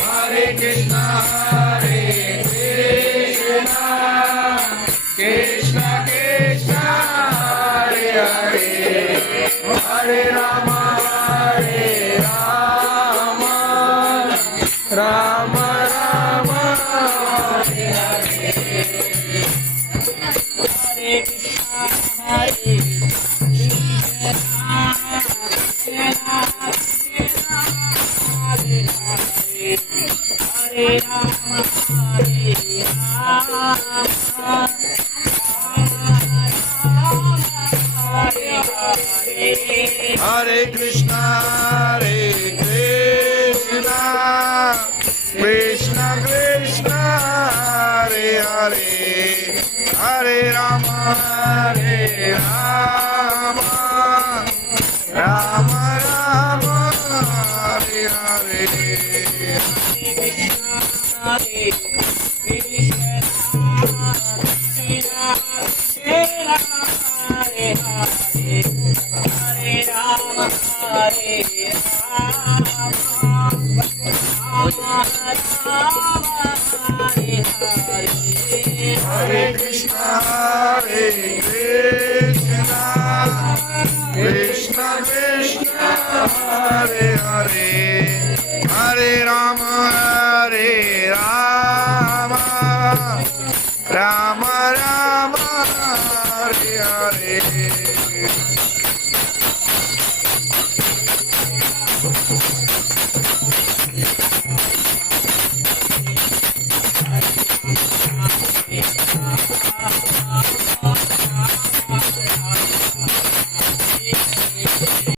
Hare Krishna, Krishna Krishna, Hare Hare, Hare Rama, Rama Rama, Hare Hare. Hare Krishna, Hare Krishna, Hare Rama, Hare Rama, Hare Hare. Hare Krishna, Krishna Krishna, Hare Hare, Hare Rama, Rama Rama, Hare Hare. Hare Krishna, Krishna Krishna, Hare Hare, Hare Rama, Hare Rama, Rama Rama, Hare Hare. Hare Krishna, Krishna Krishna, Hare Hare, Hare Rama, Rama Rama, Hare Hare.